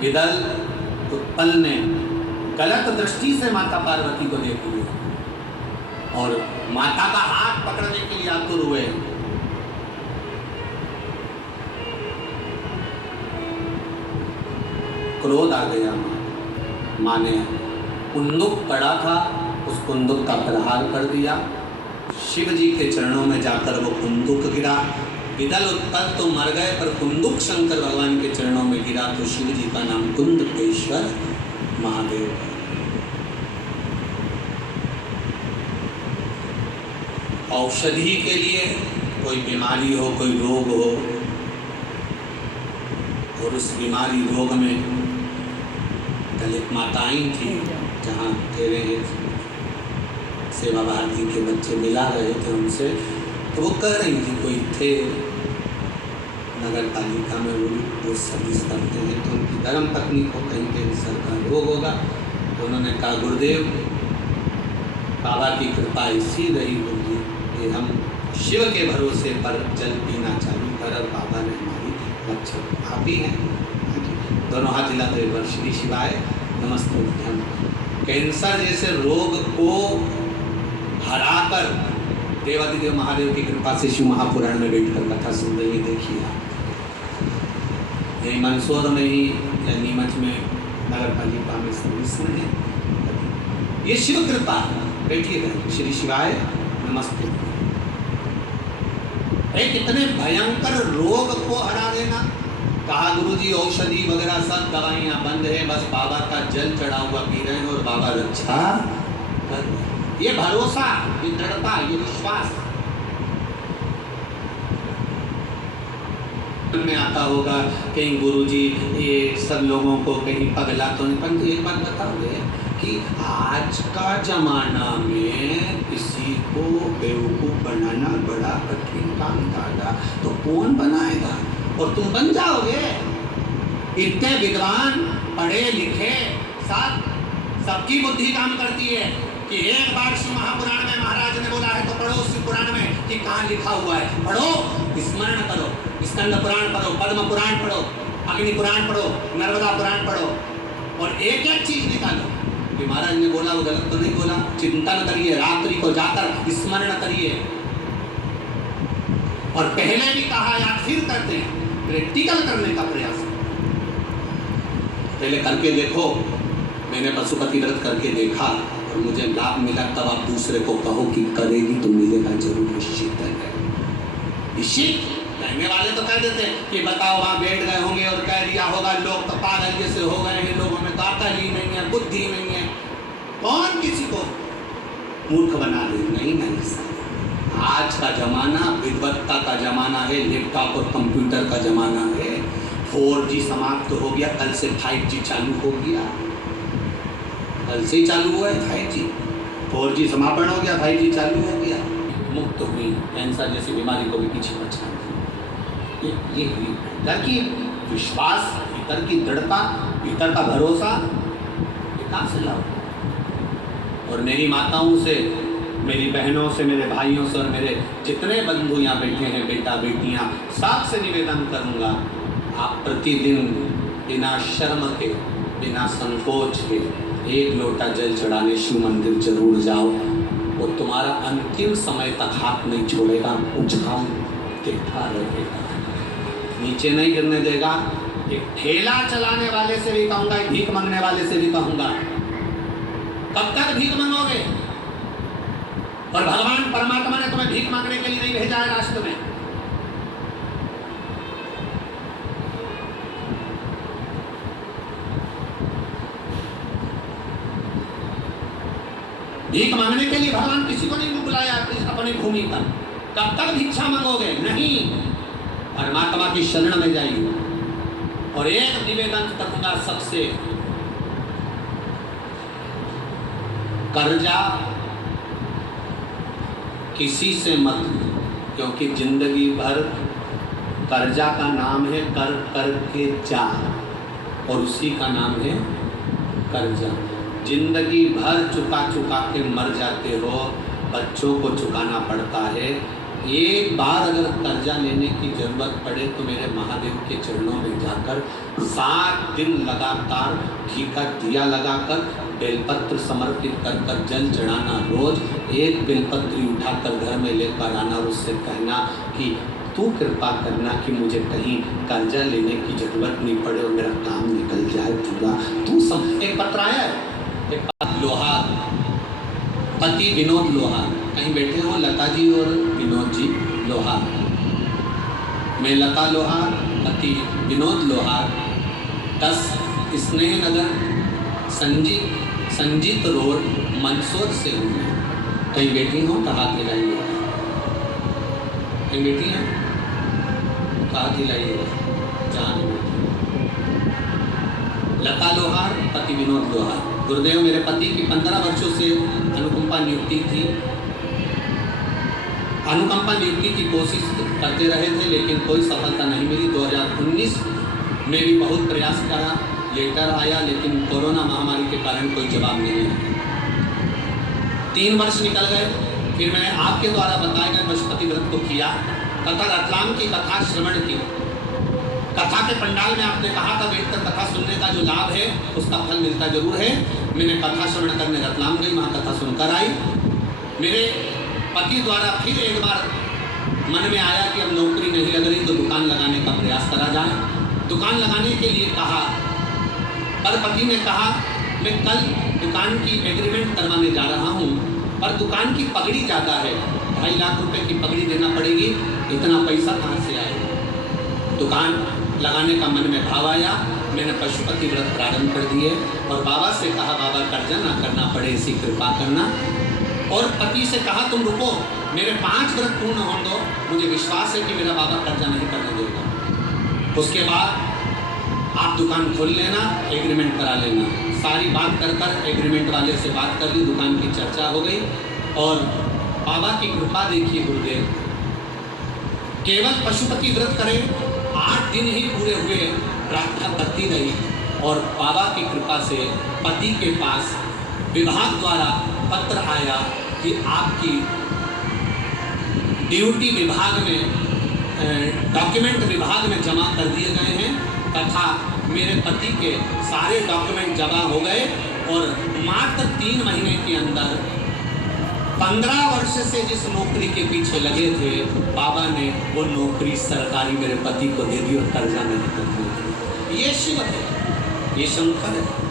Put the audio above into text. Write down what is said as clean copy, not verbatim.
विदल उत्पल ने गलत दृष्टि से माता पार्वती को देख लिया और माता का हाथ पकड़ने के लिए आतुर हुए। क्रोध आ गया, माँ ने कुंदुक पड़ा था, उस कुंदुक का प्रहार कर दिया। शिव जी के चरणों में जाकर वो कुंदुक गिरा। विदल उत्पल तो मर गए, पर कुंदुक शंकर भगवान के चरणों में गिरा तो शिव जी का नाम कुंदकेश्वर महादेव। औषधि के लिए कोई बीमारी हो, कोई रोग हो, और उस बीमारी रोग में दलित माताएं थी, जहाँ तेरे सेवा भारती के बच्चे मिला रहे थे उनसे, तो वो कह रही थी, कोई थे नगर पालिका में वो सर्विस करते हैं, तो उनकी धर्म पत्नी को कहीं कैंसर का रोग होगा। तो उन्होंने कहा, गुरुदेव बाबा की कृपा ऐसी रही होगी कि हम शिव के भरोसे पर जल पीना चालू कर, और बाबा ने हमारी रक्षा। आप ही हैं, दोनों हाथ हिलाते एक बार श्री शिवाय नमस्ते। हम कैंसर जैसे रोग को हराकर देवादिदेव महादेव की कृपा से शिव महापुराण में बैठकर कथा सुन रही है। देखिए यही मंदसौर में ही या नीमच में नगर पालिका में सर्विस में है, ये शिव कृपा। बैठिएगा, श्री शिवाय नमस्ते। एक इतने भयंकर रोग को हरा देना। कहा गुरुजी औषधि वगैरह सब दवाइयाँ बंद है, बस बाबा का जल चढ़ा हुआ पी रहे हैं और बाबा रक्षा कर। ये भरोसा, ये दृढ़ता, ये विश्वास में आता होगा। कहीं गुरुजी ये सब लोगों को कहीं पगला तो नहीं, परंतु एक बात बताओगे कि आज का जमाना में किसी को बेवकूफ़ बनाना बड़ा कठिन काम दादा, तो कौन बनाएगा? और तुम बन जाओगे। इतने विद्वान पढ़े लिखे, सबकी बुद्धि काम करती है कि एक बार शिव महापुराण में महाराज ने बोला है तो पढ़ो शिव पुराण में कि कहाँ लिखा हुआ है, पढ़ो, स्मरण करो, स्कंद पुराण पढ़ो, पद्म पुराण पढ़ो, अग्नि पुराण पढ़ो, नर्मदा पुराण पढ़ो, और एक एक चीज निकालो कि महाराज ने बोला वो गलत तो नहीं बोला। चिंतन करिए, रात्रि को जाकर स्मरण करिए। और पहले भी कहा या फिर करते हैं, प्रैक्टिकल करने का प्रयास। पहले करके देखो। मैंने पशुपति व्रत करके देखा और मुझे लाभ मिला, तब आप दूसरे को कहो कि करेगी तो मिलेगा जरूर, निश्चित है। निश्चित कहने वाले तो कह देते कि बताओ वहाँ बैठ गए होंगे और कह दिया होगा, लोग तो पागल जैसे हो गए हैं, लोगों में तो अकल ही नहीं है, बुद्धि नहीं है। कौन किसी को मूर्ख बना दे? नहीं। आज का जमाना विद्वत्ता का जमाना है, लैपटॉप और कंप्यूटर का जमाना है। 4G समाप्त हो गया, कल से 5G चालू हो गया। कल से ही चालू हुआ है 5G। 4G समापन हो गया, 5G चालू हो गया। मुक्त हुई, कैंसर जैसी बीमारी को भी पीछे बचा दी। ये भीतर की विश्वास, भीतर की दृढ़ता, भीतर का भरोसा, ये कहाँ से लाओ? और मेरी माताओं से, मेरी बहनों से, मेरे भाइयों से और मेरे जितने बंधु यहाँ बैठे हैं, बेटा बेटियाँ, सबसे निवेदन करूँगा, आप प्रतिदिन बिना शर्म के, बिना संकोच के एक लोटा जल चढ़ाने शिव मंदिर जरूर जाओ। वो तुम्हारा अंतिम समय तक हाथ नहीं छोड़ेगा, उछाल देता रहेगा, नीचे नहीं गिरने देगा। एक ठेला चलाने वाले से भी कहूँगा, एक भीख मांगने वाले से भी कहूँगा, कब तक भीख मांगोगे? और भगवान परमात्मा ने तुम्हें भीख मांगने के लिए नहीं भेजा है राष्ट्र में। भीख मांगने के लिए भगवान किसी को नहीं बुलाया अपनी भूमि पर। कब तक भिक्षा मांगोगे? नहीं, परमात्मा की शरण में जाइए। और एक निवेदन करूंगा सबसे, कर्जा किसी से मत, क्योंकि जिंदगी भर कर्जा का नाम है कर कर के जा, और उसी का नाम है कर्जा। जिंदगी भर चुका चुका के मर जाते हो, बच्चों को चुकाना पड़ता है। एक बार अगर कर्जा लेने की जरूरत पड़े तो मेरे महादेव के चरणों में जाकर 7 दिन लगातार घी का दिया लगाकर बेलपत्र समर्पित कर कर जल चढ़ाना, रोज एक बेलपत्री उठाकर घर में लेकर आना और उससे कहना कि तू कृपा करना कि मुझे कहीं कर्जा लेने की जरूरत नहीं पड़े और मेरा काम निकल जाए पूरा। एक पत्र आया है, एक लोहार, पति विनोद लोहार, कहीं बैठे हो लता जी और विनोद जी लोहार। मैं लता लोहार, पति विनोद लोहार, 10 स्नेह नगर संजीत रोड मंदसौर से हूँ। कहीं बैठी हो तो हाथ हिलाइए। कहीं बैठी हैं हाथ हिलाइए। जान लता लोहार, पति विनोद लोहार। गुरुदेव मेरे पति की 15 वर्षों से अनुकंपा नियुक्ति थी। अनुकंपा नियुक्ति की कोशिश करते रहे थे लेकिन कोई सफलता नहीं मिली। 2019 में भी बहुत प्रयास करा, लेटर आया लेकिन कोरोना महामारी के कारण कोई जवाब नहीं आया। 3 वर्ष निकल गए। फिर मैंने आपके द्वारा बताए गए पशुपति व्रत को किया। कथा रतलाम की कथा श्रवण की। कथा के पंडाल में आपने कहा था बैठकर कथा सुनने का जो लाभ है उसका फल मिलता जरूर है। मैंने कथा श्रवण करने रतलाम गई, वहाँ कथा सुनकर आई। मेरे पति द्वारा फिर एक बार मन में आया कि अब नौकरी नहीं लग रही तो दुकान लगाने का प्रयास करा जाए। दुकान लगाने के लिए कहा, पर पति ने कहा मैं कल दुकान की एग्रीमेंट करवाने जा रहा हूँ, पर दुकान की पगड़ी ज़्यादा है, 2.5 लाख रुपए की पगड़ी देना पड़ेगी, इतना पैसा कहाँ से आएगा। दुकान लगाने का मन में भाव आया। मैंने पशुपति व्रत प्रारंभ कर दिए और बाबा से कहा बाबा कर्जा ना करना पड़े ऐसी कृपा करना। और पति से कहा तुम रुको, मेरे 5 व्रत पूर्ण होने दो, मुझे विश्वास है कि मेरा बाबा कर्जा नहीं करने देगा। उसके बाद आप दुकान खोल लेना, एग्रीमेंट करा लेना। सारी बात कर कर एग्रीमेंट वाले से बात कर ली, दुकान की चर्चा हो गई और बाबा की कृपा देखिए गुरुदेव, केवल पशुपति व्रत करें 8 दिन ही पूरे हुए, प्रार्थना करती रही और बाबा की कृपा से पति के पास विभाग द्वारा पत्र आया कि आपकी ड्यूटी विभाग में डॉक्यूमेंट विभाग में जमा कर दिए गए हैं तथा मेरे पति के सारे डॉक्यूमेंट जमा हो गए और मात्र 3 महीने के अंदर 15 वर्ष से जिस नौकरी के पीछे लगे थे बाबा ने वो नौकरी सरकारी मेरे पति को दे दी और कर्जा नहीं कर दिया। ये शिव है, ये शंकर है।